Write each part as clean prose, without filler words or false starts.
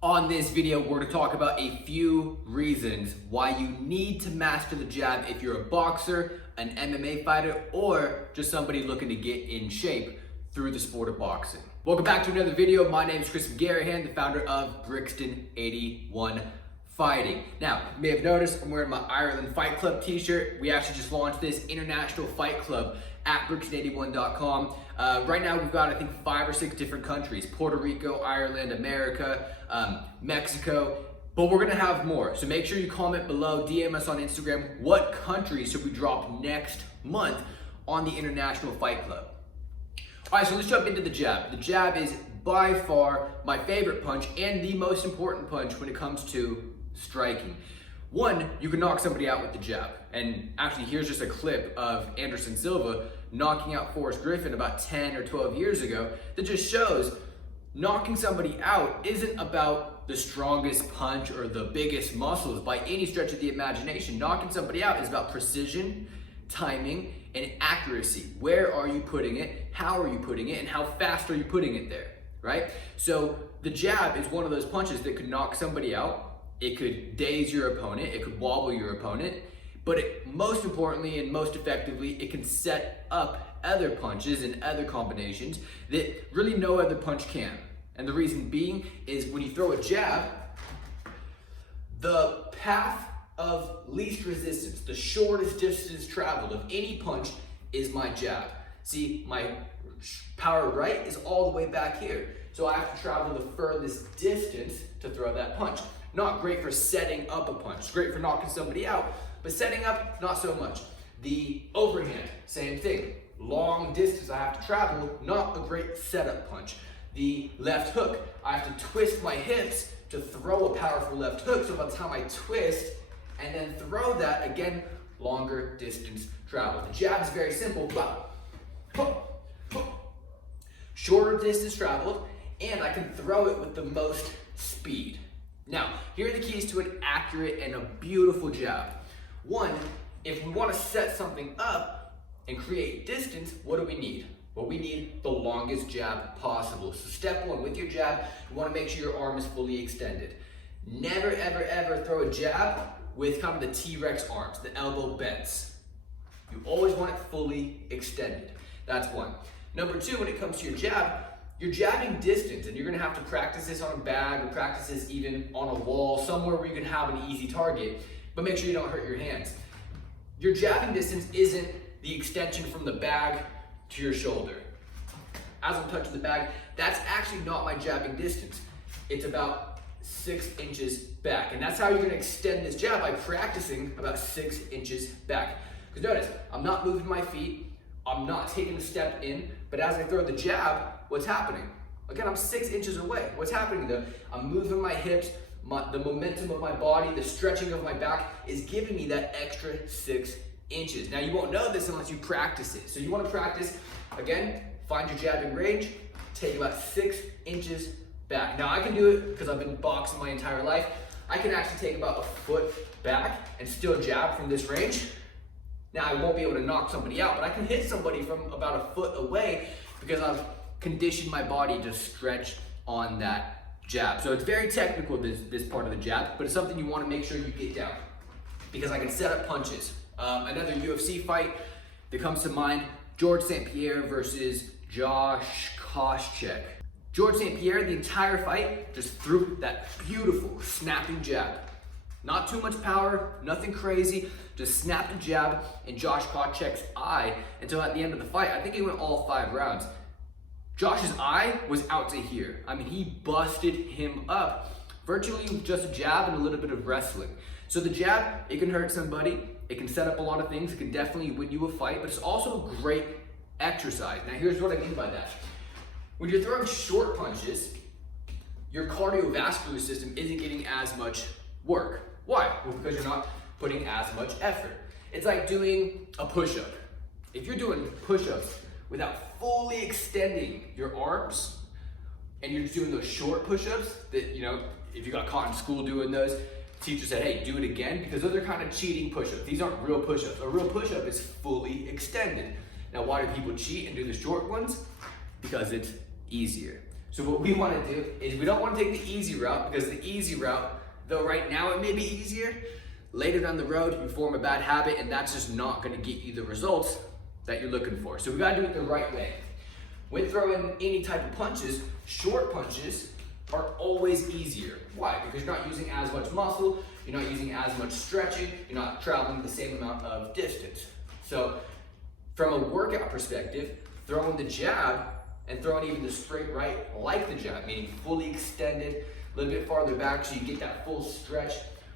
On this video, we're going to talk about a few reasons why you need to master the jab if you're a boxer, an MMA fighter, or just somebody looking to get in shape through the sport of boxing. Welcome back to another video. My name is Chris Garrahan, the founder of Brixton 81 Fighting. Now, you may have noticed I'm wearing my Ireland Fight Club t-shirt. We actually just launched this international fight club at Brixton81.com. Right now we've got, I think, 5 or 6 different countries: Puerto Rico, Ireland, America, Mexico, but we're gonna have more. So make sure you comment below, DM us on Instagram, what countries should we drop next month on the International Fight Club. All right, so let's jump into the jab. The jab is by far my favorite punch and the most important punch when it comes to striking. One, you can knock somebody out with the jab. And actually, here's just a clip of Anderson Silva knocking out Forrest Griffin about 10 or 12 years ago that just shows knocking somebody out isn't about the strongest punch or the biggest muscles by any stretch of the imagination. Knocking somebody out is about precision, timing, and accuracy. Where are you putting it? How are you putting it? And how fast are you putting it there, right? So the jab is one of those punches that could knock somebody out. It could daze your opponent, it could wobble your opponent, but most importantly and most effectively, it can set up other punches and other combinations that really no other punch can. And the reason being is when you throw a jab, the path of least resistance, the shortest distance traveled of any punch is my jab. See, my power right is all the way back here. So I have to travel the furthest distance to throw that punch. Not great for setting up a punch. It's great for knocking somebody out, but setting up, not so much. The overhand, same thing. Long distance I have to travel, not a great setup punch. The left hook, I have to twist my hips to throw a powerful left hook, so by the time I twist and then throw that, again, longer distance travel. The jab is very simple, shorter distance traveled, and I can throw it with the most speed. Now, here are the keys to an accurate and a beautiful jab. One, if we want to set something up and create distance, what do we need? Well, we need the longest jab possible. So step one, with your jab, you want to make sure your arm is fully extended. Never, ever, ever throw a jab with kind of the T-Rex arms, the elbow bends. You always want it fully extended. That's one. Number two, when it comes to your jab, you're jabbing distance, and you're gonna have to practice this on a bag or practice this even on a wall, somewhere where you can have an easy target, but make sure you don't hurt your hands. Your jabbing distance isn't the extension from the bag to your shoulder. As I'm touching the bag, that's actually not my jabbing distance. It's about 6 inches back, and that's how you're gonna extend this jab, by practicing about 6 inches back. Because notice, I'm not moving my feet, I'm not taking a step in, but as I throw the jab, what's happening? Again, I'm 6 inches away. What's happening though? I'm moving my hips, the momentum of my body, the stretching of my back is giving me that extra 6 inches. Now, you won't know this unless you practice it. So you want to practice, again, find your jabbing range, take about 6 inches back. Now, I can do it because I've been boxing my entire life. I can actually take about a foot back and still jab from this range. Now, I won't be able to knock somebody out, but I can hit somebody from about a foot away because I've conditioned my body to stretch on that jab. So it's very technical, this part of the jab, but it's something you want to make sure you get down because I can set up punches. Another UFC fight that comes to mind, George St. Pierre versus Josh Koscheck. George St. Pierre, the entire fight, just threw that beautiful snapping jab. Not too much power, nothing crazy, just snapped a jab in Josh Koscheck's eye until at the end of the fight. I think he went all 5 rounds. Josh's eye was out to here. I mean, he busted him up virtually with just a jab and a little bit of wrestling. So the jab, it can hurt somebody, it can set up a lot of things, it can definitely win you a fight, but it's also a great exercise. Now here's what I mean by that. When you're throwing short punches, your cardiovascular system isn't getting as much work. Why? Well, because you're not putting as much effort. It's like doing a push-up. If you're doing push-ups without fully extending your arms, and you're just doing those short push-ups that, you know, if you got caught in school doing those, teacher said, hey, do it again, because those are kind of cheating push-ups. These aren't real push-ups. A real push-up is fully extended. Now, why do people cheat and do the short ones? Because it's easier. So what we want to do is we don't want to take the easy route, because the easy route, though right now it may be easier, later down the road you form a bad habit and that's just not going to get you the results that you're looking for. So we got to do it the right way. When throwing any type of punches, short punches are always easier. Why? Because you're not using as much muscle, you're not using as much stretching, you're not traveling the same amount of distance. So from a workout perspective, throwing the jab and throwing even the straight right like the jab, meaning fully extended, a little bit farther back so you get that full stretch.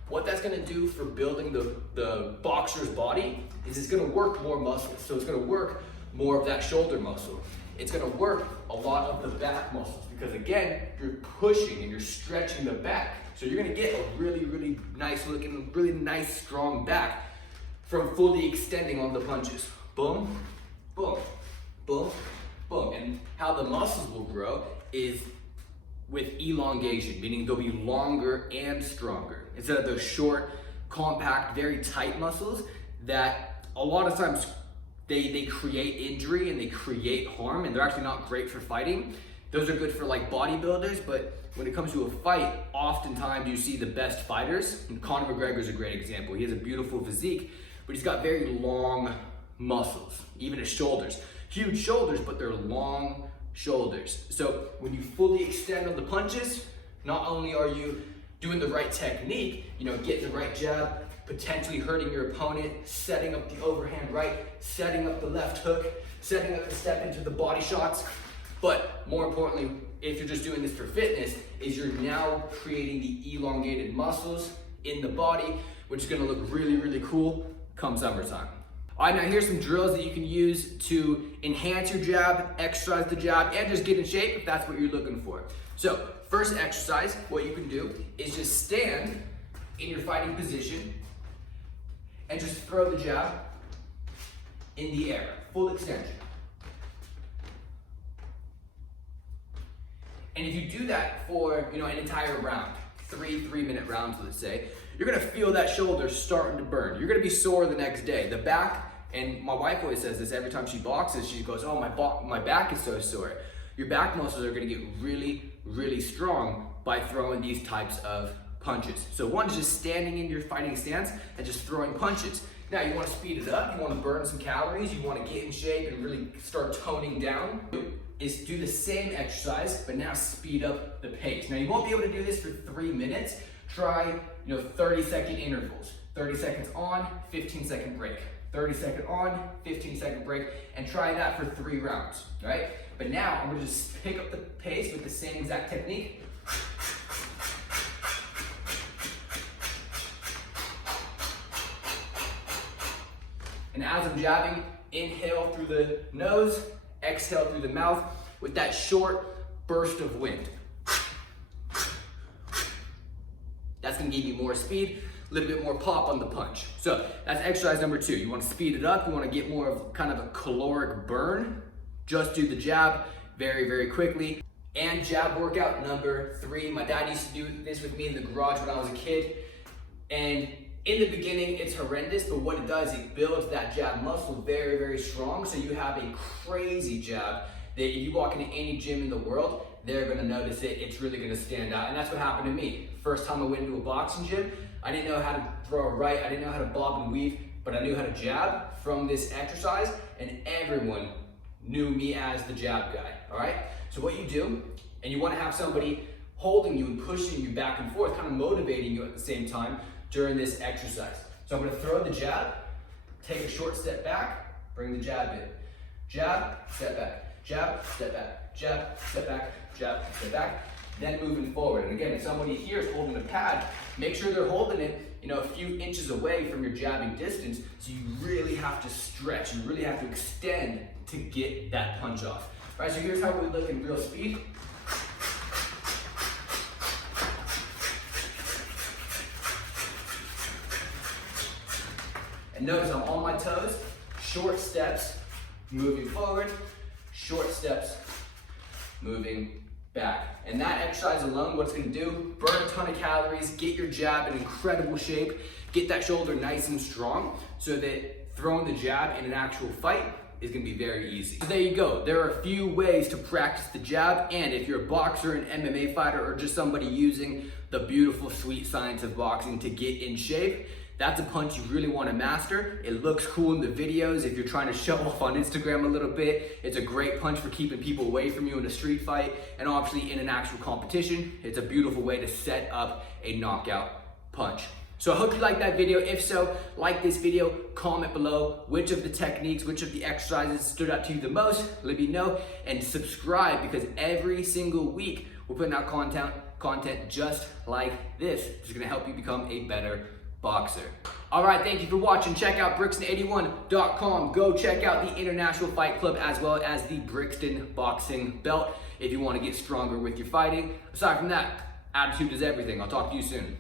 What that's gonna do for building the boxer's body is it's gonna work more muscles. So it's gonna work more of that shoulder muscle. It's gonna work a lot of the back muscles, because again, you're pushing and you're stretching the back. So you're gonna get a really, really nice looking, really nice strong back from fully extending on the punches. Boom, boom, boom, boom. And how the muscles will grow is with elongation, meaning they'll be longer and stronger. Instead of those short, compact, very tight muscles that a lot of times they create injury and they create harm, and they're actually not great for fighting. Those are good for like bodybuilders, but when it comes to a fight, oftentimes you see the best fighters, and Conor McGregor is a great example. He has a beautiful physique, but he's got very long muscles, even his shoulders. Huge shoulders, but they're long shoulders. So when you fully extend on the punches, not only are you doing the right technique, getting the right jab, potentially hurting your opponent, setting up the overhand right, setting up the left hook, setting up the step into the body shots, but more importantly, if you're just doing this for fitness, is you're now creating the elongated muscles in the body, which is gonna look really, really cool come summertime. All right, now here's some drills that you can use to enhance your jab, exercise the jab, and just get in shape if that's what you're looking for. So, first exercise, what you can do is just stand in your fighting position and just throw the jab in the air, full extension. And if you do that for an entire round, three-minute rounds, let's say, you're gonna feel that shoulder starting to burn. You're gonna be sore the next day. The back, and my wife always says this every time she boxes, she goes, oh, my back is so sore. Your back muscles are gonna get really, really strong by throwing these types of punches. So one is just standing in your fighting stance and just throwing punches. Now you wanna speed it up, you wanna burn some calories, you wanna get in shape and really start toning down, is do the same exercise, but now speed up the pace. Now you won't be able to do this for 3 minutes. Try 30-second intervals. 30 seconds on, 15-second break. 30-second on, 15-second break, and try that for 3 rounds, right? But now I'm gonna just pick up the pace with the same exact technique. And as I'm jabbing, inhale through the nose, exhale through the mouth with that short burst of wind. That's gonna give you more speed, a little bit more pop on the punch. So that's exercise number 2. You wanna speed it up, you wanna get more of kind of a caloric burn. Just do the jab very, very quickly. And jab workout number 3. My dad used to do this with me in the garage when I was a kid. And in the beginning, it's horrendous, but what it does, it builds that jab muscle very, very strong. So you have a crazy jab that if you walk into any gym in the world, they're gonna notice it. It's really gonna stand out. And that's what happened to me. First time I went into a boxing gym, I didn't know how to throw a right, I didn't know how to bob and weave, but I knew how to jab from this exercise, and everyone knew me as the jab guy, all right? So what you do, and you wanna have somebody holding you and pushing you back and forth, kind of motivating you at the same time during this exercise. So I'm gonna throw the jab, take a short step back, bring the jab in. Jab, step back, jab, step back, jab, step back, jab, step back, then moving forward. And again, if somebody here is holding a pad, make sure they're holding it a few inches away from your jabbing distance, so you really have to stretch, you really have to extend to get that punch off. All right, so here's how we look in real speed. And notice I'm on my toes, short steps, moving forward, short steps, moving back. And that exercise alone, what it's gonna do, burn a ton of calories, get your jab in incredible shape, get that shoulder nice and strong, so that throwing the jab in an actual fight is gonna be very easy. So there you go. There are a few ways to practice the jab, and if you're a boxer, an MMA fighter, or just somebody using the beautiful, sweet science of boxing to get in shape, that's a punch you really want to master. It looks cool in the videos if you're trying to show off on Instagram a little bit. It's a great punch for keeping people away from you in a street fight, and obviously in an actual competition, it's a beautiful way to set up a knockout punch. So I hope you liked that video. If so, like this video, comment below which of the techniques, which of the exercises stood out to you the most. Let me know, and subscribe, because every single week we're putting out content just like this. It's gonna help you become a better boxer. All right, thank you for watching. Check out Brixton81.com. Go check out the International Fight Club as well as the Brixton Boxing Belt if you want to get stronger with your fighting. Aside from that, attitude is everything. I'll talk to you soon.